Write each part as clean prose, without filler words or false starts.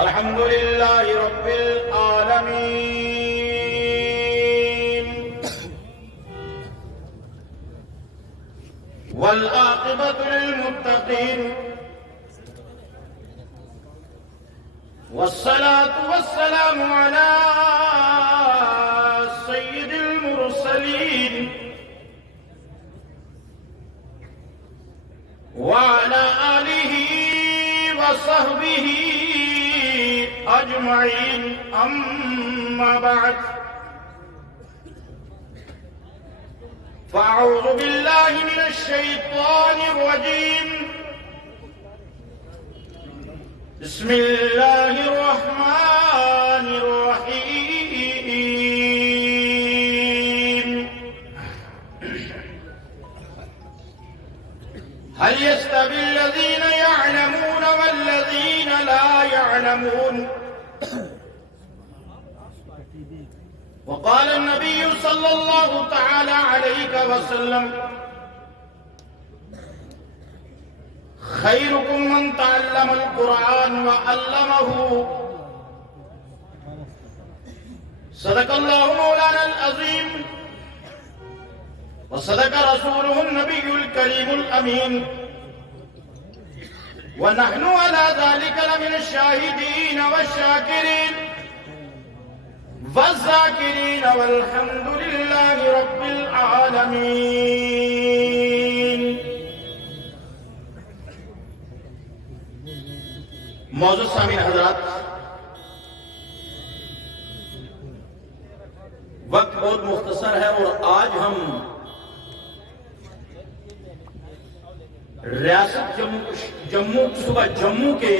الحمد لله رب العالمين والعاقبة للمتقين والصلاة والسلام على سيد المرسلين وعلى آله وصحبه أجمعين أما بعد فأعوذ بالله من الشيطان الرجيم بسم الله الرحمن الرحيم هل يستوي الذين يعلمون والذين لا يعلمون وقال النبي صلى الله تعالى عليه وسلم خيركم من تعلم القرآن وعلمه صدق الله مولانا العظيم وصدق رسوله النبي الكريم الأمين ونحن على ذلك لمن الشاهدين والشاكرين والذاكرين والحمد لله رب العالمين. معزز سامعین حضرات، وقت بہت مختصر ہے اور آج ہم ریاست جموں کے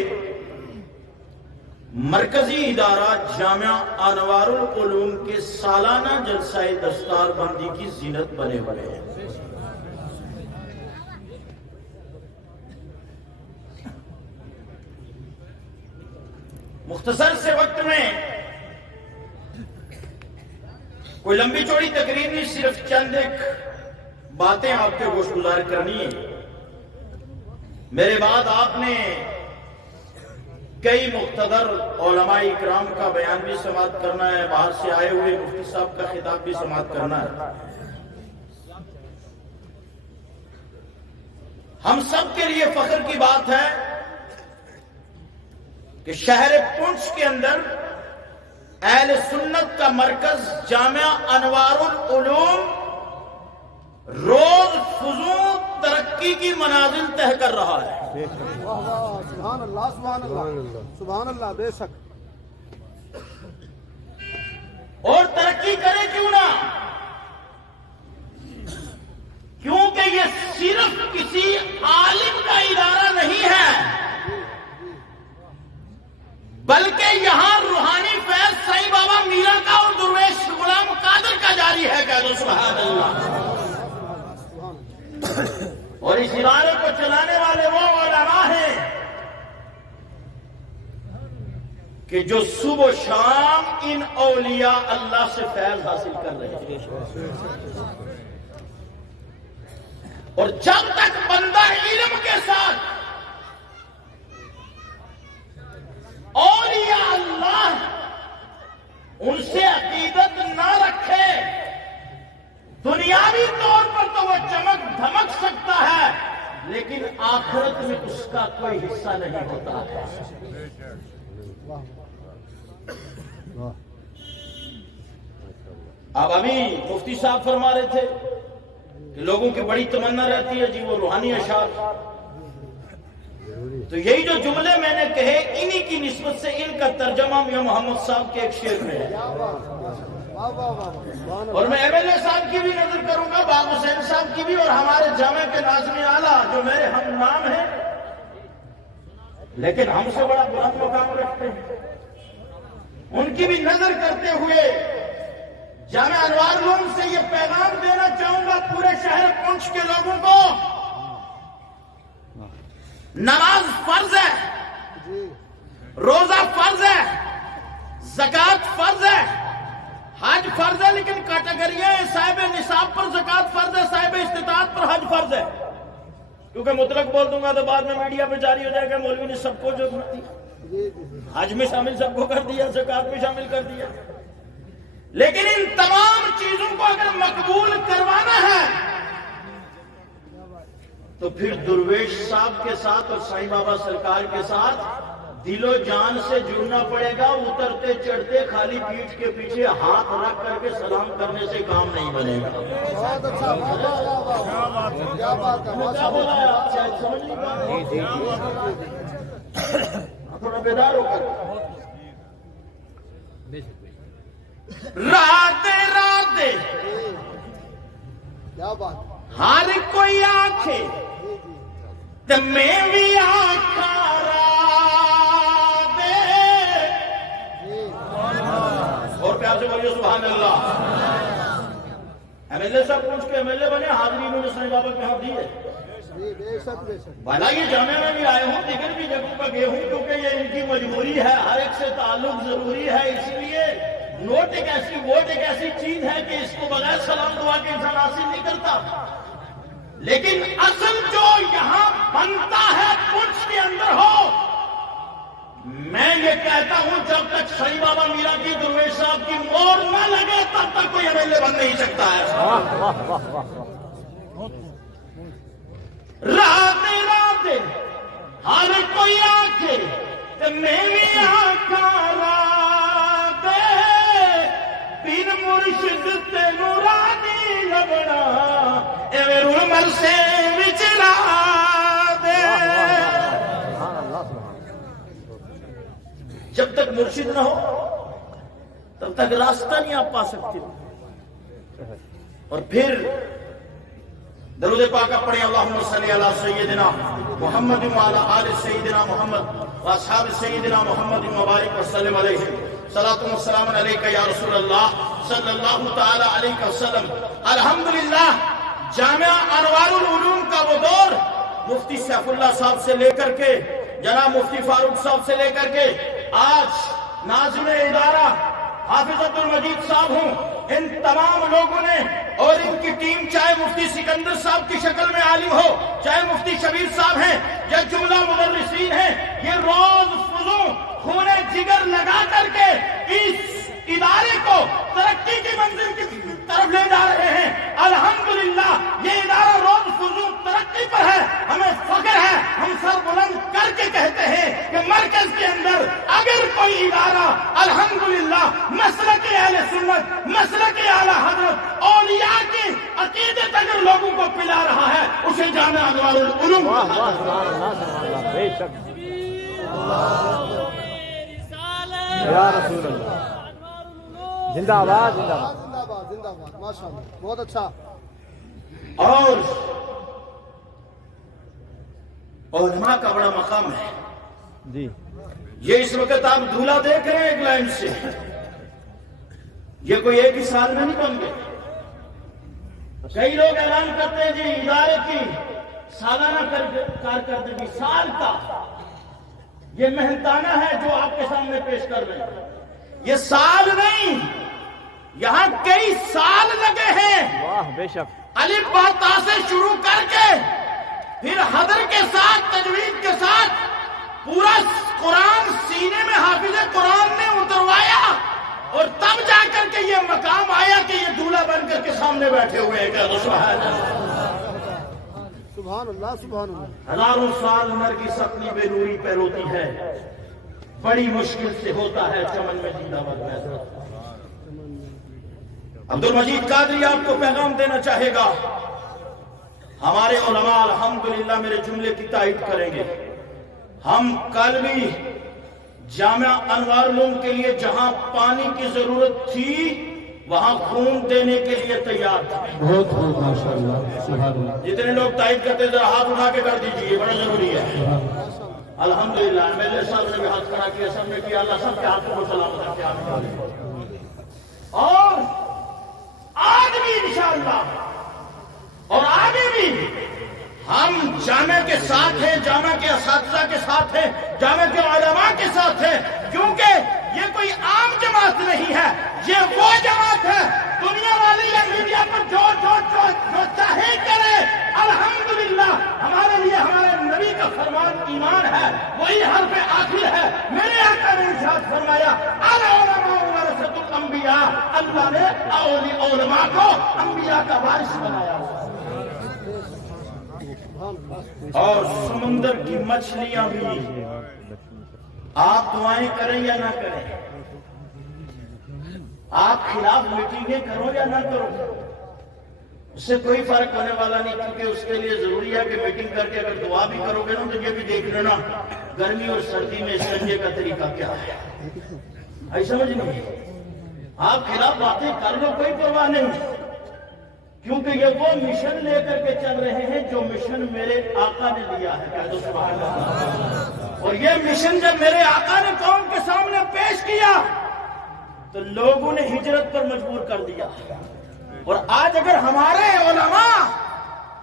مرکزی ادارہ جامعہ انوار العلوم کے سالانہ جلسہ دستار بندی کی زینت بنے ہوئے ہیں. مختصر سے وقت میں کوئی لمبی چوڑی تقریر نہیں، صرف چند ایک باتیں آپ کے گوش گزار کرنی ہے. میرے بعد آپ نے کئی مقتدر علماء اکرام کا بیان بھی سماعت کرنا ہے، باہر سے آئے ہوئے مفتی صاحب کا خطاب بھی سماعت کرنا ہے. ہم سب کے لیے فخر کی بات ہے کہ شہر پونچھ کے اندر اہل سنت کا مرکز جامعہ انوار العلوم روز فزوں ترقی کی منازل طے کر رہا ہے. سبحان اللہ سبحان اللہ سبحان اللہ. بے شک اور ترقی کرے کیوں نہ، کیونکہ یہ صرف کسی عالم کا ادارہ نہیں ہے، بلکہ یہاں روحانی فیض سائیں بابا میرا کا اور درویش غلام قادر کا جاری ہے. کہہ دو سبحان اللہ. اور اس ادارے کو چلانے والے وہ علماء ہیں کہ جو صبح و شام ان اولیاء اللہ سے فیض حاصل کر رہے ہیں. اور جب تک بندہ علم کے ساتھ اولیاء اللہ ان سے عقیدت نہ رکھے، دنیاوی طور پر تو وہ چمک دھمک سکتا ہے لیکن آخرت میں اس کا کوئی حصہ نہیں ہوتا ہے. اب ابھی مفتی صاحب فرما رہے تھے کہ لوگوں کی بڑی تمنا رہتی ہے جی وہ روحانی اشعار، تو یہی جو جملے میں نے کہے انہی کی نسبت سے ان کا ترجمہ میاں محمد صاحب کے ایک شعر میں ہے. اور میں ایم ایل اے صاحب کی بھی نظر کروں گا، باغ حسین صاحب کی بھی، اور ہمارے جامعہ کے ناظم اعلیٰ جو میرے ہم نام ہیں لیکن ہم سے بڑا بلند مقام رکھتے ہیں، ان کی بھی نظر کرتے ہوئے جامعہ انوار العلوم سے یہ پیغام دینا چاہوں گا پورے شہر پونچھ کے لوگوں کو: نماز فرض ہے، روزہ فرض ہے، زکوٰۃ فرض ہے، حج فرض ہے، لیکن کیٹیگریاں صاحب نصاب پر زکوٰۃ فرض ہے، صاحب استطاعت پر حج فرض ہے. کیونکہ مطلق بول دوں گا تو بعد میں میڈیا پہ جاری ہو جائے گا مولوی نے سب کو جو حج میں شامل سب کو کر دیا، زکات میں شامل کر دیا. لیکن ان تمام چیزوں کو اگر مقبول کروانا ہے تو پھر درویش صاحب کے ساتھ اور سائیں بابا سرکار کے ساتھ دل و جان سے جڑنا پڑے گا. اترتے چڑھتے خالی پیٹھ کے پیچھے ہاتھ رکھ کر کے سلام کرنے سے کام نہیں بنے گا. بہت اچھا، کیا بات ہے، کیا بولا ہے آپ شاید سمجھ نہیں پا رہے. تھوڑا بیدار ہو کر رات کیا بات، ہر کوئی آنکھیں تے میں بھی آنکھاں اور پیار سے بولیے سبحان اللہ. ایم ایل اے صاحب پوچھ کے ایم ایل اے بنے، حاضری انہوں نے سائیں بابا کے ہاں دی ہے. بے شک بے شک. بھلا یہ جامعہ میں بھی آئے ہوں، دیگر بھی جگہوں پر گئے ہوں، کیونکہ یہ ان کی مجبوری ہے، ہر ایک سے تعلق ضروری ہے. اس لیے ووٹ ایک ایسی چیز ہے کہ اس کو بغیر سلام دعا کے انسان حاصل نہیں کرتا. لیکن اصل جو یہاں بنتا ہے پنچ کے اندر ہو، میں یہ کہتا ہوں جب تک سائیں بابا میرا کی درویش صاحب کی مور نہ لگے تب تک کوئی ایم ایل اے بن نہیں سکتا ہے. رات ہر کوئی آنکھیں تے میں بھی آنکھاں دے بن مرشد تے نورانی لبنا ایویں روح مرسے وچ لا دے. جب تک مرشد نہ ہو تب تک راستہ نہیں آپ پا سکتے. اور پھر درود پاک پڑھیں، اللہم صلی علی سیدنا محمد وعلی آل سیدنا محمد واصحاب سیدنا محمد مبارک وسلم علیہ. صلاۃ و سلام علیک یا رسول اللہ صلی اللہ تعالی علیہ وسلم. الحمدللہ جامعہ انوار العلوم کا وہ دور مفتی سیف اللہ صاحب سے لے کر کے جناب مفتی فاروق صاحب سے لے کر کے آج ناظم ادارہ حافظ عبد المجید صاحب ہوں، ان تمام لوگوں نے اور ان کی ٹیم، چاہے مفتی سکندر صاحب کی شکل میں عالم ہو، چاہے مفتی شبیر صاحب ہیں یا جملہ مدرسین ہیں، یہ روز فضوں خون جگر لگا کر کے اس ادارے کو ترقی کی منزل کی طرف لے جا رہے ہیں. الحمدللہ یہ ادارہ روز فضوں ترقی پر ہے. ہمیں فخر ہے، ہم سر بلند کر کے کہتے ہیں کہ مرکز کے اندر اگر کوئی ادارہ الحمدللہ مسلک اہل سنت، مسلک اعلی حضرت اولیاء کے عقیدت اگر لوگوں کو پلا رہا ہے اسے جامعہ انوار العلوم. بے شک یا رسول اللہ. زندہ آباد، زندہ آباد، زندہ آباد، زندہ آباد. ماشاء اللہ، بہت اچھا. اور علماء کا بڑا مقام ہے جی. یہ اس وقت آپ دھولا دیکھ رہے ہیں ایک لائن سے، یہ کوئی ایک ہی سال میں نہیں بن گئے. کئی لوگ اعلان کرتے ہیں جی ادارے کی سالانہ کارکردگی سال کا، یہ محنتانہ ہے جو آپ کے سامنے پیش کر رہے ہیں. یہ سال نہیں، یہاں کئی سال لگے ہیں. واہ بے شک. الف با تا سے شروع کر کے پھر حضر کے ساتھ تجوید کے ساتھ پورا قرآن سینے میں حافظ قرآن نے اتروایا اور تب جا کر کے یہ مقام آیا کہ یہ دولہا بن کر کے سامنے بیٹھے ہوئے ہیں. کہ سبحان اللہ سبحان اللہ. ہزاروں سال نرگس اپنی بے نوری پہ روتی ہے، بڑی مشکل سے ہوتا ہے چمن میں زندہ باد. عبد المجید قادری آپ کو پیغام دینا چاہے گا، ہمارے علماء الحمدللہ میرے جملے کی تائید کریں گے. ہم کل بھی جامعہ انوار العلوم کے لیے جہاں پانی کی ضرورت تھی وہاں خون دینے کے لیے تیار تھے. بہت بہت ماشاءاللہ سبحان اللہ. جتنے لوگ تائید کرتے ذرا ہاتھ اٹھا کے کر دیجیے، بڑا ضروری ہے. الحمدللہ ایم ایل اے صاحب نے بھی ہاتھ کھڑا کیا، سب نے کیا. اللہ سب کے ہاتھوں کو سلامت رکھے. اور آج بھی انشاءاللہ اور آگے بھی ہم جامعہ کے ساتھ ہیں، جامعہ کے اساتذہ کے ساتھ ہیں، جامعہ کے علماء کے ساتھ ہیں، کیونکہ یہ کوئی عام جماعت نہیں ہے، یہ وہ جماعت ہے دنیا والی یا میڈیا پر جو چاہے کرے. الحمدللہ ہمارے لیے ایمان ہے، وہی حرف آخر ہے۔ میرے آقا نے ارشاد فرمایا العلماء ورثۃ الانبیاء، اللہ نے علماء کو انبیاء کا وارث بنایا۔ اور سمندر کی مچھلیاں بھی، آپ دعائیں کریں یا نہ کریں، آپ خلاف میٹنگیں کرو یا نہ کرو، اس سے کوئی فرق ہونے والا نہیں، کیونکہ اس کے لیے ضروری ہے کہ میٹنگ کر کے اگر دعا بھی کرو گے نا تو یہ بھی دیکھ لینا گرمی اور سردی میں استنجے کا طریقہ کیا ہے۔ ایسا سمجھ نہیں، آپ خلاف باتیں کر لو، کوئی پرواہ نہیں، کیونکہ یہ وہ مشن لے کر کے چل رہے ہیں جو مشن میرے آقا نے لیا ہے۔ کہہ دو سبحان اللہ۔ اور یہ مشن جب میرے آقا نے قوم کے سامنے پیش کیا تو لوگوں نے ہجرت پر مجبور کر دیا۔ اور آج اگر ہمارے علماء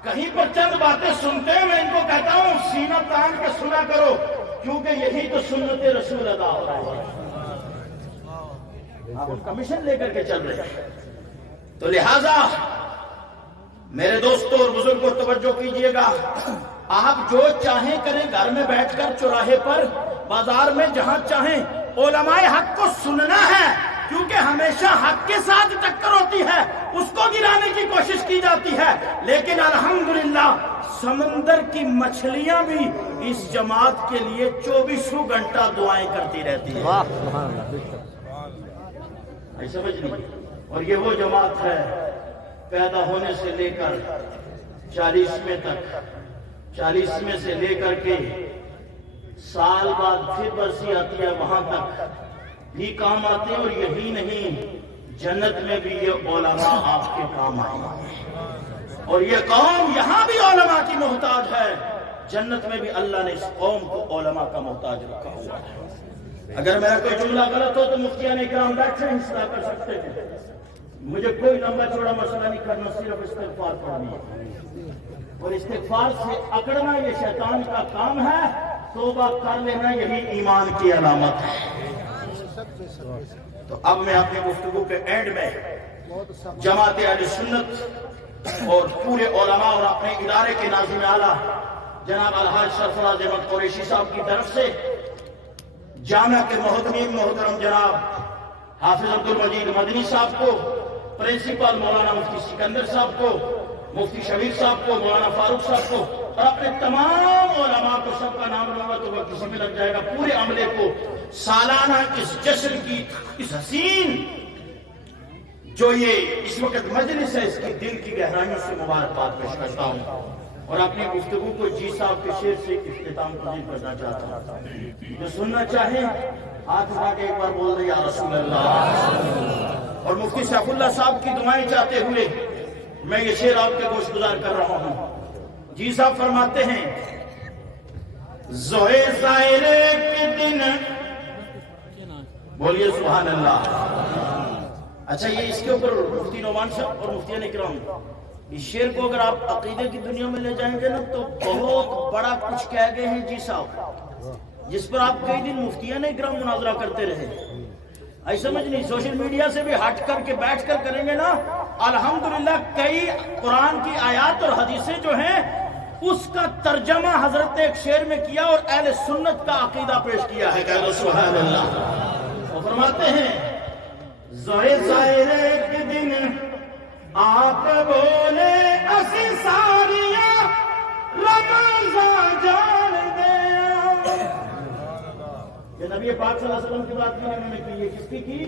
کہیں پر چند باتیں سنتے ہیں، میں ان کو کہتا ہوں سینہ تان کے سنا کرو، کیونکہ یہی تو سنت رسول ادا ہو رہا ہے۔ آپ کمیشن لے کر کے چل رہے ہیں، تو لہذا میرے دوستوں اور بزرگوں توجہ کیجئے گا، آپ جو چاہیں کریں، گھر میں بیٹھ کر، چوراہے پر، بازار میں، جہاں چاہیں، علماء حق کو سننا ہے، کیونکہ ہمیشہ حق کے ساتھ ٹکر ہوتی ہے، اس کو گرانے کی کوشش کی جاتی ہے، لیکن الحمدللہ سمندر کی مچھلیاں بھی اس جماعت کے لیے 24 گھنٹہ دعائیں کرتی رہتی ہیں۔ سمجھ نہیں، اور یہ وہ جماعت ہے پیدا ہونے سے لے کر 40ویں تک، 40ویں سے لے کر کے سال بعد پھر برسی آتی ہے، وہاں تک بھی کام آتے ہیں، اور یہی نہیں جنت میں بھی یہ علماء آپ کے کام آئیں گے، اور یہ قوم یہاں بھی علماء کی محتاج ہے، جنت میں بھی اللہ نے اس قوم کو علماء کا محتاج رکھا ہوا ہے۔ اگر میرا کوئی جملہ غلط ہو تو مفتیان اکرام بیٹھ سے اصلاح کر سکتے ہیں، مجھے کوئی لمبا چوڑا مسئلہ نہیں کرنا، صرف استغفار پڑھنی ہے، اور استغفار سے اکڑنا یہ شیطان کا کام ہے، توبہ کر لینا یہی ایمان کی علامت ہے۔ تو اب میں اپنی گفتگو کے اینڈ میں جماعت اہل سنت اور پورے علماء اور اپنے ادارے کے ناظم اعلیٰ جناب الحاج سرفراز احمد قریشی صاحب کی طرف سے جامعہ کے محتمین محترم جناب حافظ عبدالمجید مدنی صاحب کو، پرنسپل مولانا مفتی سکندر صاحب کو، مفتی شبیر صاحب کو، مولانا فاروق صاحب کو، اور اپنے تمام علماء کو، سب کا نام لوں گا تو وہ کسی میں لگ جائے گا، پورے عملے کو سالانہ اس جشن کی، اس حسین جو یہ اس وقت مجلس ہے، اس کی دل کی گہرائیوں سے مبارکباد پیش کرتا ہوں، اور اپنی گفتگو کو جی صاحب کے شعر سے اختتام کرنا چاہتا ہوں۔ جو سننا چاہیں ہاتھ اٹھا کے ایک بار بول رہے یا رسول اللہ، اور مفتی سیف اللہ صاحب کی دعائیں چاہتے ہوئے میں یہ شعر آپ کے گوش گزار کر رہا ہوں۔ جی صاحب فرماتے ہیں زوئے زائرے کے دن، بولیے سبحان اللہ۔ اچھا، یہ اس کے اوپر مفتی نعمان صاحب اور مفتیان اکرام اس شعر کو اگر آپ عقیدے کی دنیا میں لے جائیں گے نا تو بہت بڑا کچھ کہہ گئے ہیں جی صاحب، جس پر آپ کئی دن مفتیان اکرام مناظرہ کرتے رہے۔ ایسا سمجھ نہیں، سوشل میڈیا سے بھی ہٹ کر کے بیٹھ کر کریں گے نا، الحمدللہ کئی قرآن کی آیات اور حدیثیں جو ہیں اس کا ترجمہ حضرت نے ایک شعر میں کیا اور اہل سنت کا عقیدہ پیش کیا ہے۔ کہہ دو سبحان اللہ۔ وہ فرماتے ہیں زوئے زائرے کے دن آپ بولے اسی ساریاں رمضان جان دیا۔ یہ نبی پاک صلی اللہ علیہ وسلم کی بات نہیں میں نے کی، یہ کس کی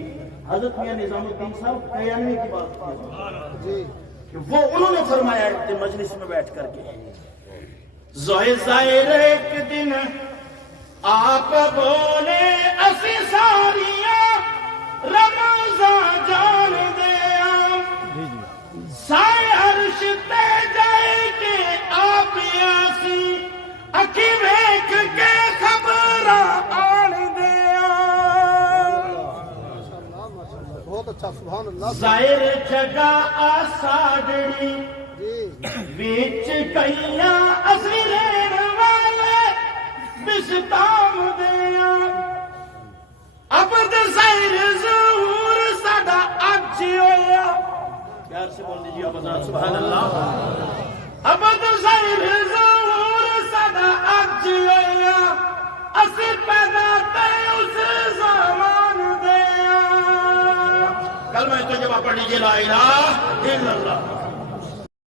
حضرت میاں نظام الدین صاحب قیانوی کی بات کی، کہ وہ انہوں نے فرمایا مجلس میں بیٹھ کر کے زوئے زائرے کے دن آپ بولے اسی ساریاں رمضان جان دیا، سائے عرش تے جائے کے آپ یاسی اکھی ویکھ کے خبراں آن دیا، بہت اچھا، سبحان اللہ۔ ظاہر جگہ آساڑی بیچ کئیاں اسی رین والے بستام دیا، عبد ظاہر ظہور ساڈا اج ہویا، پیار سے بول دیجیے آپ حضرات سبحان اللہ، عبد ظاہر ظہور ساڈا اج ہویا، کلمہ طیبہ پڑھ لیجیے لا الہ الا اللہ.